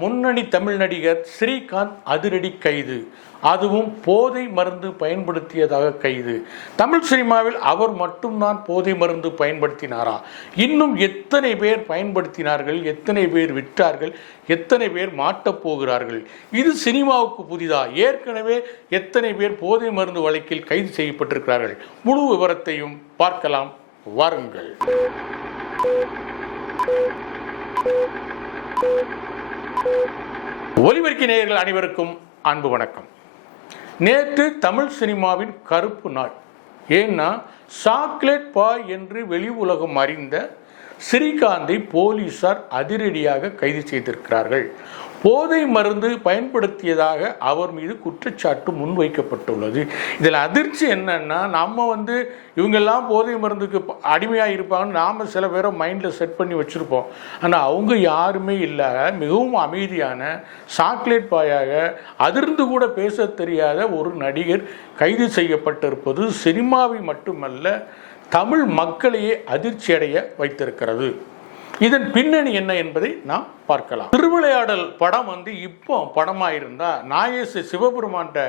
முன்னணி தமிழ் நடிகர் ஸ்ரீகாந்த் அதிரடி கைது, அதுவும் போதை மருந்து பயன்படுத்தியதாக கைது. தமிழ் சினிமாவில் அவர் மட்டும்தான் போதை மருந்து பயன்படுத்தினாரா? இன்னும் எத்தனை பேர் பயன்படுத்தினார்கள், எத்தனை பேர் விற்றார்கள், எத்தனை பேர் மாட்டப் போகிறார்கள்? இது சினிமாவுக்கு புதிதா? ஏற்கனவே எத்தனை பேர் போதை மருந்து வழக்கில் கைது செய்யப்பட்டிருக்கிறார்கள்? முழு விவரத்தையும் பார்க்கலாம், வாருங்கள். ஒலிபெருக்கி நேயர்கள் அனைவருக்கும் அன்பு வணக்கம். நேற்று தமிழ் சினிமாவின் கருப்பு நாள். ஏன்னா சாக்லேட் பாய் என்று வெளி உலகம் அறிந்த ஸ்ரீகாந்தை போலீசார் அதிரடியாக கைது செய்திருக்கிறார்கள். போதை மருந்து பயன்படுத்தியதாக அவர் மீது குற்றச்சாட்டு முன்வைக்கப்பட்டுள்ளது. இதில் அதிர்ச்சி என்னன்னா, நம்ம இவங்கெல்லாம் போதை மருந்துக்கு அடிமையாக இருப்பாங்கன்னு நாம் சில பேரை மைண்டில் செட் பண்ணி வச்சுருப்போம். ஆனால் அவங்க யாருமே இல்லை, மிகவும் அமைதியான சாக்லேட் பாயாக அதிர்ந்து கூட பேச தெரியாத ஒரு நடிகர் கைது செய்யப்பட்டிருப்பது சினிமாவை மட்டுமல்ல தமிழ் மக்களையே அதிர்ச்சியடைய வைத்திருக்கிறது. இதன் பின்னணி என்ன என்பதை நாம் பார்க்கலாம். திருவிளையாடல் படம் இப்போ படமாக இருந்தால் நாகேஷ் சிவபெருமான்கிட்ட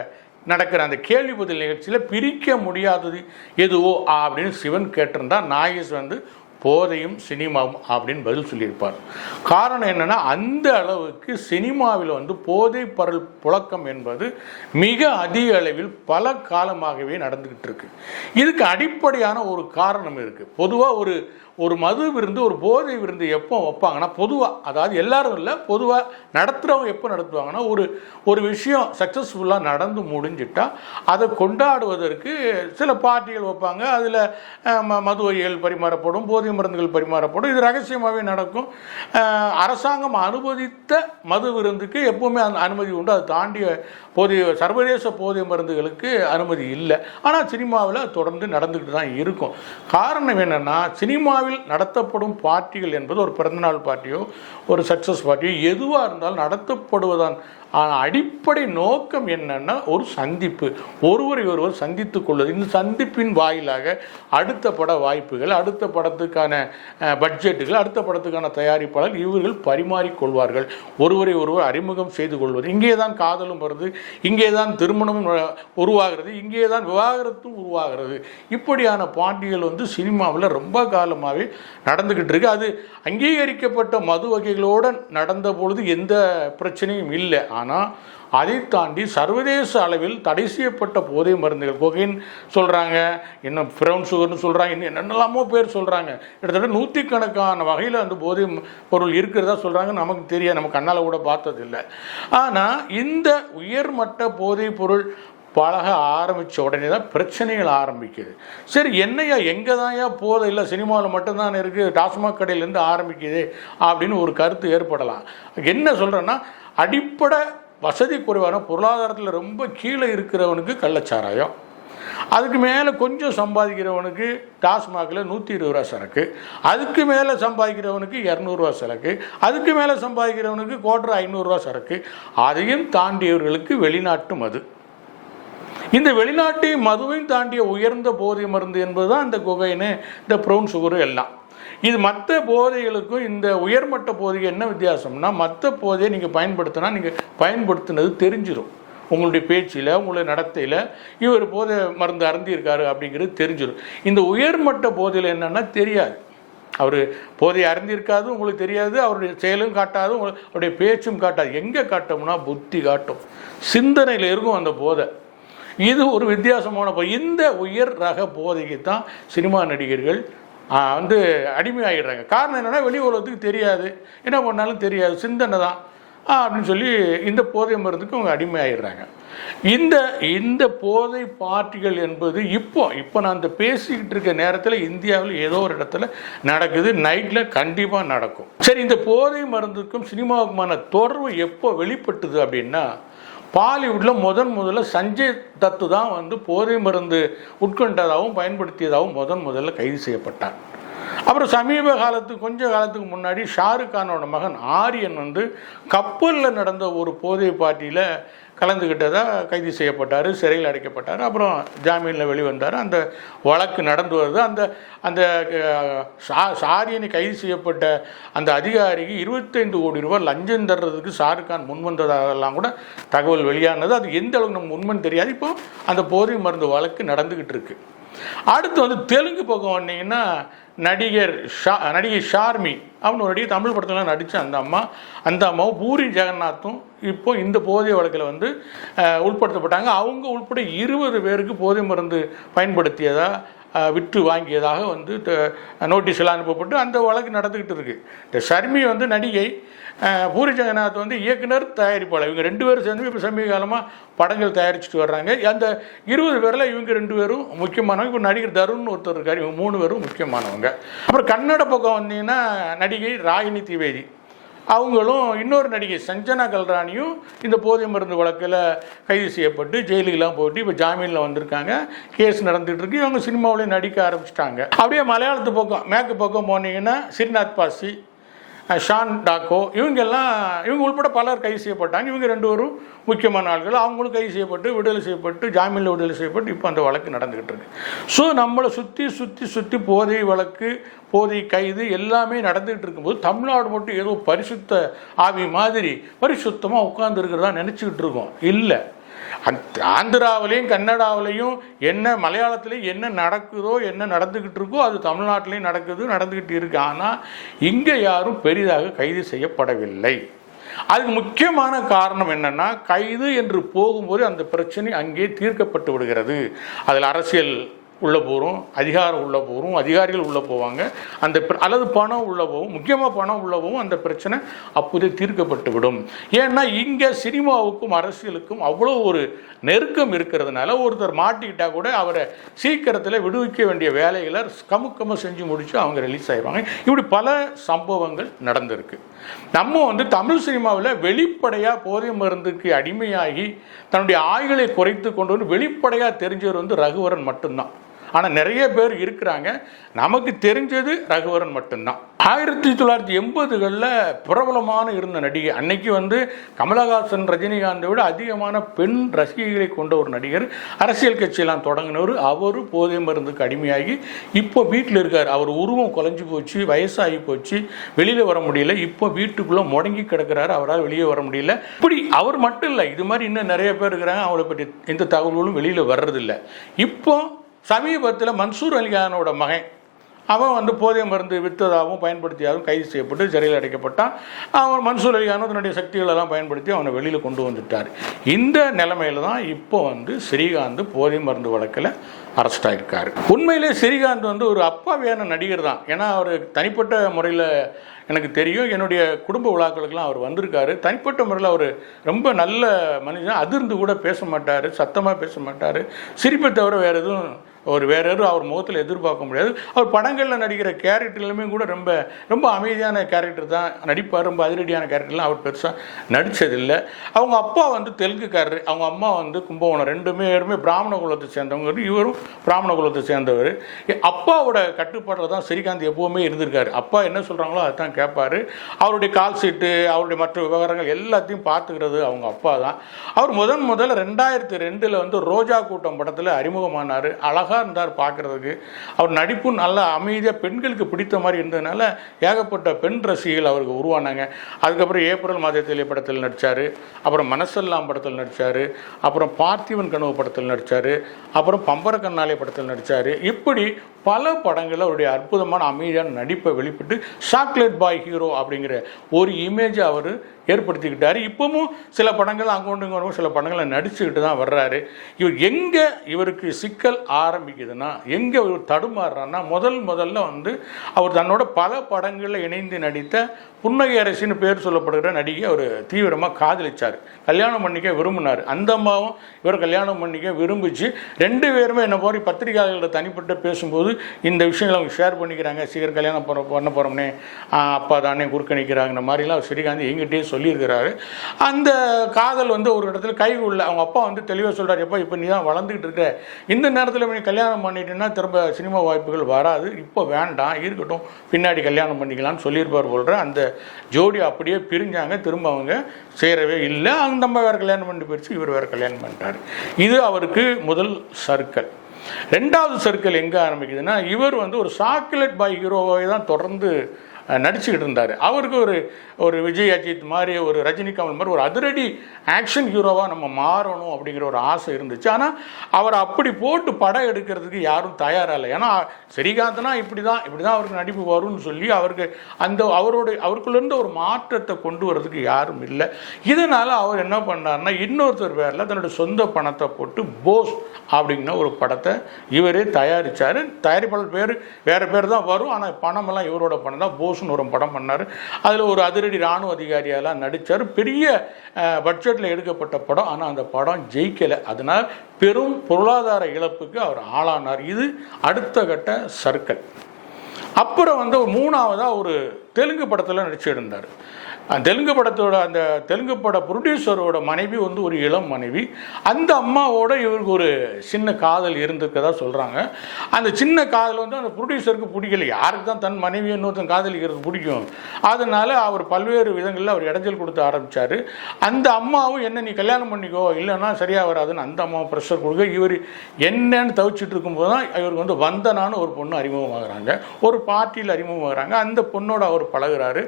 நடக்கிற அந்த கேள்வி பதில் நிகழ்ச்சியில் பிரிக்க முடியாதது எதுவோ அப்படின்னு சிவன் கேட்டிருந்தா நாகேஷ் போதையும் சினிமாவும் அப்படின்னு பதில் சொல்லியிருப்பார். காரணம் என்னன்னா, அந்த அளவுக்கு சினிமாவில் போதை பொருள் புழக்கம் என்பது மிக அதிக அளவில் பல காலமாகவே நடந்துகிட்டு இருக்கு. இதுக்கு அடிப்படையான ஒரு காரணம் இருக்கு. பொதுவாக ஒரு மது விருந்து, ஒரு போதை விருந்து எப்போ வைப்பாங்கன்னா, பொதுவாக, அதாவது எல்லாரும் இல்லை, பொதுவாக நடத்துகிறவங்க எப்போ நடத்துவாங்கன்னா, ஒரு விஷயம் சக்ஸஸ்ஃபுல்லாக நடந்து முடிஞ்சிட்டா அதை கொண்டாடுவதற்கு சில பார்ட்டிகள் வைப்பாங்க. அதில் மது வகைகள் பரிமாறப்படும், போதை மருந்துகள் பரிமாறப்படும். இது ரகசியமாகவே நடக்கும். அரசாங்கம் அனுமதித்த மது விருந்துக்கு எப்போவுமே அந்த அனுமதி உண்டு. அது தாண்டிய சர்வதேச போதை மருந்துகளுக்கு அனுமதி இல்லை. ஆனால் சினிமாவில் தொடர்ந்து நடந்துக்கிட்டு தான் இருக்கும். காரணம் என்னென்னா, சினிமாவில் நடத்தப்படும் பார்ட்டிகள் என்பது ஒரு பிறந்தநாள் பார்ட்டியோ ஒரு சக்ஸஸ் பார்ட்டியோ எதுவாக இருந்தாலும் நடத்தப்படுவதான் அடிப்படை நோக்கம் என்னன்னா, ஒரு சந்திப்பு, ஒருவரை ஒருவர் சந்தித்துக் கொள்வது. இந்த சந்திப்பின் வாயிலாக அடுத்த பட வாய்ப்புகள், அடுத்த படத்துக்கான பட்ஜெட்டுகள், அடுத்த படத்துக்கான தயாரிப்பாளர் இவர்கள் பரிமாறிக்கொள்வார்கள். ஒருவரை ஒருவர் அறிமுகம் செய்து கொள்வது. இங்கே தான் காதலும் வருது, இங்கே தான் திருமணமும் உருவாகிறது, இங்கே தான் விவாகரத்தும் உருவாகிறது. இப்படியான பாட்டிகள் சினிமாவில் ரொம்ப காலமாகவே நடந்துக்கிட்டு இருக்கு. அது அங்கீகரிக்கப்பட்ட மது வகைகளோடு நடந்த பொழுது எந்த பிரச்சனையும் இல்லை. ஆனால் அதை தாண்டி சர்வதேச அளவில் தடை செய்யப்பட்ட போதை மருந்துகள், கொகைன் சொல்கிறாங்க, இன்னும் ப்ரௌன் சுகர்னு சொல்கிறாங்க, இன்னும் என்னென்னலாமோ பேர் சொல்கிறாங்க. கிட்டத்தட்ட நூற்றுக்கணக்கான வகையில் போதை பொருள் இருக்கிறதா சொல்கிறாங்க. நமக்கு தெரியாது, நம்ம கண்ணால் கூட பார்த்ததில்லை. ஆனால் இந்த உயர்மட்ட போதை பொருள் பழக ஆரம்பித்த உடனே தான் பிரச்சனைகள் ஆரம்பிக்குது. சரி, என்னையா எங்கே தான்யா போதை இல்லை, சினிமாவில் மட்டும்தான் இருக்குது, டாஸ்மாக் கடையிலேருந்து ஆரம்பிக்குது அப்படின்னு ஒரு கருத்து ஏற்படலாம். என்ன சொல்கிறேன்னா, அடிப்படை வசதி குறைவான பொருளாதாரத்தில் ரொம்ப கீழே இருக்கிறவனுக்கு கள்ளச்சாராயம், அதுக்கு மேலே கொஞ்சம் சம்பாதிக்கிறவனுக்கு டாஸ்மாகில் 120 ரூபா சரக்கு, அதுக்கு மேலே சம்பாதிக்கிறவனுக்கு 200 ரூபா சரக்கு, அதுக்கு மேலே சம்பாதிக்கிறவனுக்கு 500 ரூபா சரக்கு, அதையும் தாண்டியவர்களுக்கு வெளிநாட்டு மது. இந்த வெளிநாட்டு மதுவையும் தாண்டிய உயர்ந்த போதை மருந்து என்பது தான் இந்த கொகைனு, இந்த ப்ரௌன் சுகரு எல்லாம். இது மற்ற போதைகளுக்கும் இந்த உயர்மட்ட போதைக்கு என்ன வித்தியாசம்னா, மற்ற போதையை நீங்கள் பயன்படுத்தினா நீங்கள் பயன்படுத்தினது தெரிஞ்சிடும். உங்களுடைய பேச்சில், உங்களுடைய நடத்தையில் இவர் போதை மருந்து அருந்தியிருக்காரு அப்படிங்கிறது தெரிஞ்சிடும். இந்த உயர்மட்ட போதையில் என்னென்னா தெரியாது. அவர் போதை அருந்திருக்காது, உங்களுக்கு தெரியாது, அவருடைய செயலும் காட்டாது, அவருடைய பேச்சும் காட்டாது. எங்கே காட்டோம்னா புத்தி காட்டும், சிந்தனையில் இருக்கும் அந்த போதை. இது ஒரு வித்தியாசமான இந்த உயர் ரக போதைக்கு தான் சினிமா நடிகர்கள் அடிமையாகிடுறாங்க. காரணம் என்னென்னா, வெளி உலகத்துக்கு தெரியாது, என்ன பண்ணாலும் தெரியாது, சிந்தனை தான் அப்படின்னு சொல்லி இந்த போதை மருந்துக்கு அவங்க அடிமையாகிடுறாங்க. இந்த போதை பார்ட்டிகள் என்பது இப்போ நான் இந்த பேசிக்கிட்டு இருக்க நேரத்தில் இந்தியாவில் ஏதோ ஒரு இடத்துல நடக்குது, நைட்டில் கண்டிப்பாக நடக்கும். சரி, இந்த போதை மருந்துக்கும் சினிமாவுக்குமான தொடர்பு எப்போ வெளிப்பட்டுது அப்படின்னா, பாலிவுட்டில் முதல்ல சஞ்சய் தத்து தான் போதை மருந்து உட்கொண்டதாகவும் பயன்படுத்தியதாகவும் முதல்ல கைது செய்யப்பட்டார். அப்புறம் சமீப கொஞ்ச காலத்துக்கு முன்னாடி ஷாருக் கானோட மகன் ஆரியன் கப்பலில் நடந்த ஒரு போதை பார்ட்டியில் கலந்துக்கிட்டதாக கைது செய்யப்பட்டார், சிறையில் அடைக்கப்பட்டார். அப்புறம் ஜாமீனில் வெளிவந்தார். அந்த வழக்கு நடந்து வருது. அந்த அந்த சாரியனை கைது செய்யப்பட்ட அந்த அதிகாரிக்கு 25 கோடி ரூபாய் லஞ்சம் தர்றதுக்கு ஷாருக்கான் முன் வந்ததாகலாம் கூட தகவல் வெளியானது. அது எந்த அளவுக்கு நம்ம உண்மைன்னு தெரியாது. இப்போ அந்த போதை மருந்து வழக்கு நடந்துக்கிட்டு இருக்கு. அடுத்து வந்து தெலுங்கு பக்கம் வந்தீங்கன்னா நடிகை ஷார்மி அவனு ஒரு தமிழ் படத்தில் நடித்த அந்த அம்மாவும் பூரி ஜெகநாத்தும் இப்போ இந்த போதை வழக்கில் வந்து உட்படுத்தப்பட்டாங்க. அவங்க உட்பட 20 பேருக்கு போதை மருந்து பயன்படுத்தியதாக விற்று வாங்கியதாக வந்து நோட்டீஸ்லாம் அனுப்பப்பட்டு அந்த வழக்கு நடந்துக்கிட்டு இருக்கு. இந்த ஷர்மி வந்து நடிகை, பூரி ஜெகநாத் வந்து இயக்குனர், தயாரிப்பாளர். இவங்க 2 பேரும் சேர்ந்து இப்போ சமீப காலமாக படங்கள் தயாரிச்சுட்டு வர்றாங்க. அந்த 20 பேரில் இவங்க 2 பேரும் முக்கியமானவங்க. இப்போ நடிகர் தருண் ஒருத்தர் இருக்கார். இவங்க 3 பேரும் முக்கியமானவங்க. அப்புறம் கன்னட பக்கம் வந்தீங்கன்னா நடிகை ராகினி திவேதி அவங்களும் இன்னொரு நடிகை சஞ்சனா கல்ராணியும் இந்த போதை மருந்து வழக்கில் கைது செய்யப்பட்டு ஜெயிலுக்கெல்லாம் போட்டு இப்போ ஜாமீனில் வந்திருக்காங்க. கேஸ் நடந்துகிட்டு இருக்கு. இவங்க சினிமாவிலேயே நடிக்க ஆரம்பிச்சிட்டாங்க. அப்படியே மலையாளத்து பக்கம் மேற்கு பக்கம் போனீங்கன்னா ஸ்ரீநாத் பாசி, ஷான் டாக்கோ இவங்க உள்பட பலர் கைது செய்யப்பட்டாங்க. இவங்க 2 பேரும் முக்கியமான ஆட்கள். அவங்களும் கைது செய்யப்பட்டு விடுதலை செய்யப்பட்டு ஜாமீனில் விடுதலை செய்யப்பட்டு இப்போ அந்த வழக்கு நடந்துக்கிட்டு இருக்கு. ஸோ நம்மளை சுற்றி போதை வழக்கு, போதை கைது எல்லாமே நடந்துகிட்டு இருக்கும்போது தமிழ்நாடு மட்டும் ஏதோ பரிசுத்த ஆவி மாதிரி பரிசுத்தமாக உட்கார்ந்து இருக்கிறதா நினச்சிக்கிட்டு இருக்கோம். இல்லை, ஆந்திராவிலையும் கன்னடாவிலையும் என்ன, மலையாளத்துலேயும் என்ன நடக்குதோ, என்ன நடந்துக்கிட்டு இருக்கோ அது தமிழ்நாட்டிலையும் நடந்துக்கிட்டு இருக்கு. ஆனால் இங்கே யாரும் பெரிதாக கைது செய்யப்படவில்லை. அதுக்கு முக்கியமான காரணம் என்னன்னா, கைது என்று போகும்போது அந்த பிரச்சனை அங்கே தீர்க்கப்பட்டு விடுகிறது. அதில் அரசியல் உள்ளே போகிறோம், அதிகாரம் உள்ளே போகிறோம், அதிகாரிகள் உள்ளே போவாங்க, அல்லது பணம் உள்ளே போகும். முக்கியமாக பணம் உள்ளே போகும். அந்த பிரச்சனை அப்போதே தீர்க்கப்பட்டு விடும். ஏன்னா இங்கே சினிமாவுக்கும் அரசியலுக்கும் அவ்வளோ ஒரு நெருக்கம் இருக்கிறதுனால ஒருத்தர் மாட்டிக்கிட்டா கூட அவரை சீக்கிரத்தில் விடுவிக்க வேண்டிய வேலைகளை கமுக்கமாக செஞ்சு முடித்து அவங்க ரிலீஸ் ஆகிடுவாங்க. இப்படி பல சம்பவங்கள் நடந்திருக்கு. நம்ம வந்து தமிழ் சினிமாவில் வெளிப்படையாக போதை மருந்துக்கு அடிமையாகி தன்னுடைய ஆய்களை குறைத்து கொண்டு வந்து வெளிப்படையாக தெரிஞ்சவர் வந்து ரகுவரன் மட்டும்தான். ஆனால் நிறைய பேர் இருக்கிறாங்க. நமக்கு தெரிஞ்சது ரகுவரன் மட்டும்தான். 1980களில் பிரபலமான இருந்த நடிகை, அன்னைக்கு வந்து கமலஹாசன், ரஜினிகாந்தை விட அதிகமான பெண் ரசிகைகளை கொண்ட ஒரு நடிகர், அரசியல் கட்சியெல்லாம் தொடங்கினவர். அவர் போதை மருந்துக்கு அடிமையாகி இப்போ வீட்டில் இருக்கார். அவர் உருவம் குலைஞ்சி போச்சு, வயசாகி போச்சு, வெளியில் வர முடியல. இப்போ வீட்டுக்குள்ளே முடங்கி கிடக்கிறாரு. அவரால் வெளியே வர முடியல. இப்படி அவர் மட்டும் இல்லை, இது மாதிரி இன்னும் நிறைய பேர் இருக்கிறாங்க. அவளை பற்றி எந்த தகவல்களும் வெளியில் வர்றதில்லை. இப்போ சமீபத்தில் மன்சூர் அலிகானோட மகன் அவன் வந்து போதை மருந்து விற்றதாகவும் பயன்படுத்தியாகவும் கைது செய்யப்பட்டு சிறையில் அடைக்கப்பட்டான். அவன் மன்சூர் அலிகானும் தன்னுடைய சக்திகளெல்லாம் பயன்படுத்தி அவனை வெளியில் கொண்டு வந்துட்டார். இந்த நிலைமையில் தான் இப்போ வந்து ஸ்ரீகாந்த் போதை மருந்து வழக்கில் அரெஸ்ட் ஆகியிருக்காரு. உண்மையிலே ஸ்ரீகாந்த் வந்து ஒரு அப்பாவியான நடிகர் தான். ஏன்னா அவர் தனிப்பட்ட முறையில் எனக்கு தெரியும். என்னுடைய குடும்ப விழாக்களுக்கெல்லாம் அவர் வந்திருக்காரு. தனிப்பட்ட முறையில் அவர் ரொம்ப நல்ல மனுஷன். அதிர்ந்து கூட பேச மாட்டார், சத்தமாக பேச மாட்டார். சிரிப்பை தவிர வேறு எதுவும் அவர் முகத்தில் எதிர்பார்க்க முடியாது. அவர் படங்களில் நடிக்கிற கேரக்டர்லையுமே கூட ரொம்ப ரொம்ப அமைதியான கேரக்டர் தான் நடிப்பார். ரொம்ப அதிரடியான கேரக்டர்லாம் அவர் பெருசாக நடித்ததில்லை. அவங்க அப்பா வந்து தெலுங்குக்காரர், அவங்க அம்மா வந்து கும்பகோணம். 2 பேருமே பிராமண குலத்தை சேர்ந்தவங்க. இவரும் பிராமண குலத்தை சேர்ந்தவர். அப்பாவோட கட்டுப்பாட்டில் தான் ஸ்ரீகாந்த் எப்போவுமே இருந்திருக்காரு. அப்பா என்ன சொல்கிறாங்களோ அதை தான் கேட்பார். அவருடைய கால் சீட்டு, அவருடைய மற்ற விவகாரங்கள் எல்லாத்தையும் பார்த்துக்கிறது அவங்க அப்பா தான். அவர் முதல்ல 2002 வந்து ரோஜா கூட்டம் படத்தில் அறிமுகமானார். அழகாக இருந்தார் பார்க்குறதுக்கு. அவர் நடிப்பும் நல்ல அமைதியாக பெண்களுக்கு பிடித்த மாதிரி இருந்ததுனால ஏகப்பட்ட பெண் ரசிகைகள் அவருக்கு உருவானாங்க. அதுக்கப்புறம் ஏப்ரல் மாதத்திலே படத்தில் நடித்தார். அப்புறம் மனசெல்லாம் படத்தில் நடித்தார். அப்புறம் பார்த்திவன் கனவு படத்தில் நடித்தார். அப்புறம் பம்பர கண்ணாலே படத்தில் நடித்தார். இப்படி பல படங்களில் அவருடைய அற்புதமான அமைதியான நடிப்பை வெளிப்பட்டு சாக்லேட் பாய் ஹீரோ அப்படிங்கிற ஒரு இமேஜை அவர் ஏற்படுத்திக்கிட்டார். இப்போவும் சில படங்கள் அங்கொண்டு இங்கே சில படங்களை நடிச்சுக்கிட்டு தான் வர்றாரு. இவருக்கு சிக்கல் ஆரம்பிக்குதுன்னா, எங்கே இவர் தடுமாறுறான்னா, முதல்ல வந்து அவர் தன்னோட பல படங்களில் இணைந்து நடித்த புன்னகை அரசின்னு பேர் சொல்லப்படுகிற நடிகை அவர் தீவிரமாக காதலிச்சார். கல்யாணம் பண்ணிக்க விரும்பினார். அந்த அம்மாவும் இவர் கல்யாணம் பண்ணிக்க விரும்பிச்சு 2 பேருமே என்ன போய் பத்திரிகையாளர்களோட தனிப்பட்ட பேசும்போது இந்த விஷயங்களை அவங்க ஷேர் பண்ணிக்கிறாங்க. சீக்கிரம் கல்யாணம் பண்ண போகிறோம்னே, அப்பா தானே குறுக்க நிற்கிறாங்கிற மாதிரிலாம் ஸ்ரீகாந்த் எங்கிட்டே சொல்லியிருக்கிறாரு. அந்த காதல் வந்து ஒரு இடத்துல கை உள்ள அவங்க அப்பா வந்து தெளிவாக சொல்கிறார், எப்போ இப்போ நீ தான் வளர்ந்துக்கிட்டு இருக்க, இந்த நேரத்தில் நீ கல்யாணம் பண்ணிட்டேன்னா திரும்ப சினிமா வாய்ப்புகள் வராது, இப்போ வேண்டாம், இருக்கட்டும், பின்னாடி கல்யாணம் பண்ணிக்கலாம்னு சொல்லியிருப்பார் போல்ற. அந்த ஜோடி அப்படியே பிரிஞ்சாங்க. திரும்ப அவங்க சேரவே இல்லை. அந்த அம்மா வேறு கல்யாணம் பண்ணி போயிடுச்சு, இவர் வேறு கல்யாணம் பண்ணிட்டார். இது அவருக்கு முதல் சர்க்கிள். ரெண்டாவது சர்க்கிள் எங்கே ஆரம்பிக்குதுன்னா, இவர் வந்து ஒரு சாக்லேட் பாய் ஹீரோவை தான் தொடர்ந்து நடிச்சுக்கிட்டு இருந்தார். அவருக்கு ஒரு விஜய் அஜித் மாதிரி, ஒரு ரஜினி கமல் மாதிரி ஒரு அதிரடி ஆக்ஷன் ஹீரோவாக நம்ம மாறணும் அப்படிங்கிற ஒரு ஆசை இருந்துச்சு. ஆனால் அவர் அப்படி போட்டு படம் எடுக்கிறதுக்கு யாரும் தயாராக இல்லை. ஏன்னா ஸ்ரீகாந்த்னா இப்படி தான் அவருக்கு நடிப்பு வரும்னு சொல்லி அவருக்கு அவருக்குள்ளேருந்து ஒரு மாற்றத்தை கொண்டு வரதுக்கு யாரும் இல்லை. இதனால் அவர் என்ன பண்ணார்னா, இன்னொருத்தர் பேரில் தன்னோட சொந்த பணத்தை போட்டு போஸ் அப்படிங்கிற ஒரு படத்தை இவரே தயாரித்தார். தயாரிப்பாளர் பேர் வேறு பேர் தான் வரும், ஆனால் பணமெல்லாம் இவரோட பணம் தான். போஸ்ன்னு ஒரு படம் பண்ணார். அதில் ஒரு அதிரடி இராணுவ அதிகாரியெல்லாம் நடித்தார். பெரிய பட்ஜெட்டில் எடுக்கப்பட்ட படம். ஆனால் அந்த படம் ஜெயிக்கலை. அதனால் பெரும் பொருளாதார இழப்புக்கு அவர் ஆளானார். இது அடுத்த கட்ட சர்க்கிள். அப்புறம் வந்து மூணாவதாக ஒரு தெலுங்கு படத்தில் நடிச்சிருந்தார். தெலுங்கு படத்தோட அந்த தெலுங்கு பட ப்ரொடியூசரோட மனைவி வந்து ஒரு இளம் மனைவி. அந்த அம்மாவோட இவருக்கு ஒரு சின்ன காதல் இருந்திருக்கதா சொல்கிறாங்க. அந்த சின்ன காதல் வந்து அந்த ப்ரொடியூசருக்கு பிடிக்கல. யாருக்கு தான் தன் மனைவி இன்னொருத்தன் காதலிக்கிறது பிடிக்கும். அதனால் அவர் பல்வேறு விதங்களில் அவர் இடைஞ்சல் கொடுத்து ஆரம்பித்தார். அந்த அம்மாவும் என்ன நீ கல்யாணம் பண்ணிக்கோ, இல்லைன்னா சரியாக வராதுன்னு அந்த அம்மாவை ப்ரெஷர் கொடுக்க இவர் என்னன்னு தவிச்சிட்டு இருக்கும்போது தான் இவருக்கு வந்து வந்தனான்னு ஒரு பொண்ணு அறிமுகமாகறாங்க. ஒரு பார்ட்டியில் அறிமுகமாகறாங்க. அந்த பொண்ணோட அவர் பழகுறாரு.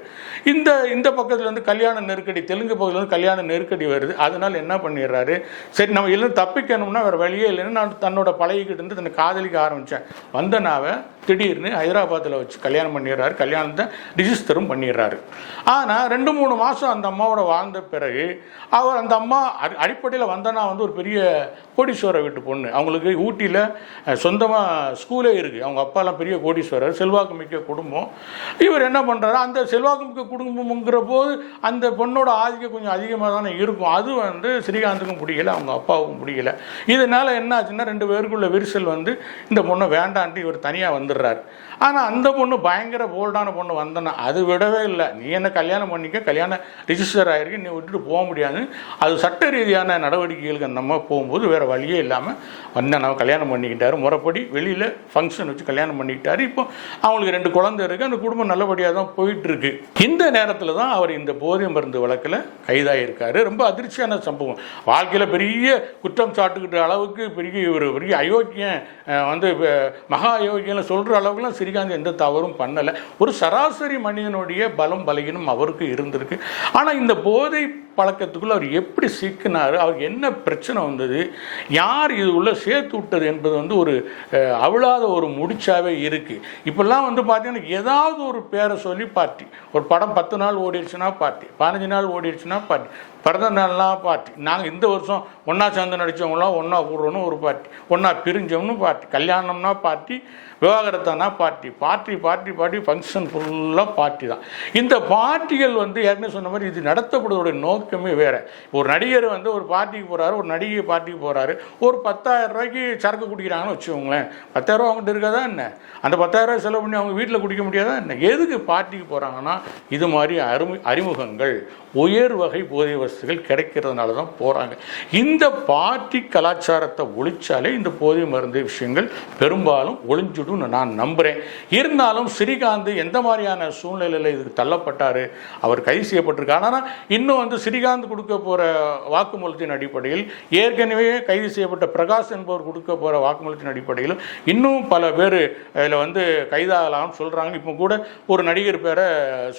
இந்த பக்கத்தில் வந்து கல்யாண நெருக்கடி, தெலுங்கு பகுதியில் வந்து கல்யாண நெருக்கடி வருது. அதனால் என்ன பண்ணிடுறாரு, சரி நம்ம எல்லாம் தப்பிக்கணும்னா வேறு வழியே இல்லைன்னு நான் தன்னோட பழகிக்கிட்டு இருந்து தன்னை காதலிக்க ஆரம்பித்தேன். வந்தனாவை திடீர்னு ஹைதராபாத்தில் வச்சு கல்யாணம் பண்ணிடுறாரு. கல்யாணத்தை ரிஜிஸ்டரும் பண்ணிடுறாரு. ஆனால் 2-3 மாதம் அந்த அம்மாவோட வாழ்ந்த பிறகு அவர் அந்த அம்மா அடிப்படையில் வந்தனா வந்து ஒரு பெரிய கோடீஸ்வர வீட்டு பொண்ணு. அவங்களுக்கு ஊட்டியில் சொந்தமாக ஸ்கூலே இருக்குது. அவங்க அப்பாலாம் பெரிய கோடீஸ்வரர், செல்வாக்கு மிக்க குடும்பம். இவர் என்ன பண்ணுறாரு, அந்த செல்வாக்கு மிக்க குடும்பம்ங்கிற போது அந்த பொண்ணோட ஆதிக்கம் கொஞ்சம் அதிகமாக தானே இருக்கும். அது வந்து ஸ்ரீகாந்துக்கும் பிடிக்கல, அவங்க அப்பாவுக்கும் பிடிக்கல. இதனால் என்ன ஆச்சுன்னா 2 பேருக்குள்ள விரிசல் வந்து இந்த பொண்ணை வேண்டான்ட்டு இவர் தனியாக வந்துடுறாரு. ஆனால் அந்த பொண்ணு பயங்கர போல்டான பொண்ணு வந்தனா அது விடவே இல்லை. நீ என்ன கல்யாணம் பண்ணிக்க, கல்யாணம் ரிஜிஸ்டர் ஆகிருக்கு, நீ விட்டுட்டு போக முடியாது. அது சட்ட ரீதியான நடவடிக்கைகளுக்கு அந்த அம்மா போகும்போது வேறு வழியே இல்லாமல் வந்தனா கல்யாணம் பண்ணிக்கிட்டாரு. முறைப்படி வெளியில் ஃபங்க்ஷன் வச்சு கல்யாணம் பண்ணிக்கிட்டாரு. இப்போ அவங்களுக்கு 2 குழந்தை இருக்குது. அந்த குடும்பம் நல்லபடியாக தான் போயிட்டுருக்கு. இந்த நேரத்தில் தான் அவர் இந்த போதை மருந்து வழக்கில் கைதாகியிருக்காரு. ரொம்ப அதிர்ச்சியான சம்பவம். வாழ்க்கையில் பெரிய குற்றம் சாட்டுக்கிட்ட அளவுக்கு பெரிய அயோக்கியம் வந்து மகா அயோக்கியம் சொல்கிற அளவுக்குலாம் ஸ்ரீகாந்த் எந்த தவறும் பண்ணலை. ஒரு சராசரி மனிதனுடைய பலம் பலகீனம் அவருக்கு இருந்திருக்கு. ஆனால் இந்த போதை பழக்கத்துக்குள்ளே அவர் எப்படி சிக்கினார், அவருக்கு என்ன பிரச்சனை வந்தது, யார் இது உள்ள சேர்த்து விட்டது என்பது வந்து ஒரு அவிழாத ஒரு முடிச்சாவே இருக்குது. இப்போல்லாம் வந்து பார்த்தீங்கன்னா ஏதாவது ஒரு பேரை சொல்லி பார்ட்டி, ஒரு படம் 10 நாள் ஓடிடுச்சுன்னா பார்ட்டி, 15 நாள் ஓடிடுச்சுன்னா பார்ட்டி, பிறந்த நாள்லாம் பார்ட்டி, நாங்கள் இந்த வருஷம் ஒன்றா சேர்ந்து நடித்தவங்களாம் ஒன்றா கூடுறோன்னு ஒரு பார்ட்டி, ஒன்றா பிரிஞ்சவனு பார்ட்டி, கல்யாணம்னா பார்ட்டி, விவாகரத்தானா party, party party party function ஃபுல்லாக பார்ட்டி தான். இந்த பார்ட்டிகள் வந்து ஏற்கனவே சொன்ன மாதிரி இது நடத்தப்படுவதோடைய நோக்கமே வேறு. ஒரு நடிகர் வந்து ஒரு பார்ட்டிக்கு போகிறாரு, ஒரு நடிகை பார்ட்டிக்கு போகிறாரு, ஒரு 10,000 ரூபாய்க்கு சரக்கு குடிக்கிறாங்கன்னு வச்சுக்கோங்களேன். 10,000 ரூபா அவங்ககிட்ட இருக்காதா என்ன? அந்த 10,000 ரூபாய் செலவு பண்ணி அவங்க வீட்டில் குடிக்க முடியாதா என்ன? எதுக்கு பார்ட்டிக்கு போகிறாங்கன்னா இது மாதிரி அறிமுகங்கள், உயர் வகை போதை வசதிகள் கிடைக்கிறதுனால தான் போகிறாங்க. இந்த பார்ட்டி கலாச்சாரத்தை ஒழிச்சாலே இந்த போதை மருந்து விஷயங்கள் பெரும்பாலும் ஒழிஞ்சிடும் நான் நம்புகிறேன். இருந்தாலும் ஸ்ரீகாந்த் எந்த மாதிரியான சூழ்நிலையில் இதுக்கு தள்ளப்பட்டார், அவர் கைது செய்யப்பட்டிருக்கார். ஆனால் இன்னும் வந்து ஸ்ரீகாந்த் கொடுக்க போகிற வாக்குமூலத்தின் அடிப்படையில், ஏற்கனவே கைது செய்யப்பட்ட பிரகாஷ் என்பவர் கொடுக்க போகிற வாக்குமூலத்தின் அடிப்படையிலும் இன்னும் பல பேர் இதில் வந்து கைதாகலாம்னு சொல்கிறாங்க. இப்போ கூட ஒரு நடிகர் பேரை,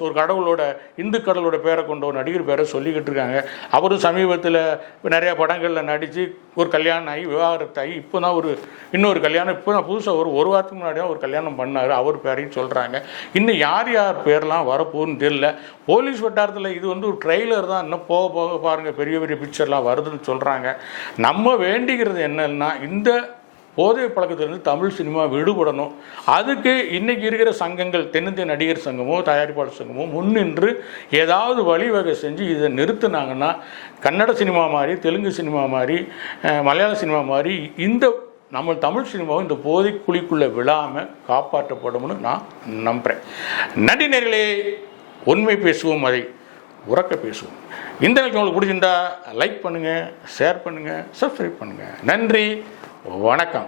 ஒரு கடவுளோட இந்து கடவுளோட பேரை கொண்ட ஒரு நடிகர் பேரை சொல்லிக்கிட்டு இருக்காங்க. அவரும் சமீபத்தில் நிறைய படங்களில் நடித்து ஒரு கல்யாணம் ஆகி விவாகரத்தாகி இப்போ தான் இன்னொரு கல்யாணம், இப்போ தான் புதுசாக ஒரு வாரத்துக்கு முன்னாடியாக ஒரு கல்யாணம் பண்ணார். அவர் பேரையும் சொல்கிறாங்க. இன்னும் யார் பேர்லாம் வரப்போகுதுன்னு தெரியல. போலீஸ் வட்டாரத்தில் இது வந்து ஒரு ட்ரெய்லர் தான், இன்னும் போக போக பாருங்கள் பெரிய பெரிய பிக்சர்லாம் வருதுன்னு சொல்கிறாங்க. நம்ம வேண்டிக்கிறது என்னன்னா, இந்த போதை பழக்கத்திலிருந்து தமிழ் சினிமா விடுபடணும். அதுக்கு இன்றைக்கி இருக்கிற சங்கங்கள், தென்னிந்திய நடிகர் சங்கமோ தயாரிப்பாளர் சங்கமோ முன்னின்று ஏதாவது வழிவகை செஞ்சு இதை நிறுத்தினாங்கன்னா கன்னட சினிமா மாதிரி, தெலுங்கு சினிமா மாதிரி, மலையாள சினிமா மாதிரி இந்த நம்ம தமிழ் சினிமாவும் இந்த போதை குழிக்குள்ளே விழாமல் காப்பாற்றப்படும்னு நான் நம்புகிறேன். நன்றி நேயர்களே. உண்மை பேசுவோம், அதை உறக்க பேசுவோம். இந்த நிகழ்ச்சி உங்களுக்கு பிடிச்சிருந்தா லைக் பண்ணுங்கள், ஷேர் பண்ணுங்கள், சப்ஸ்கிரைப் பண்ணுங்கள். நன்றி, வணக்கம்.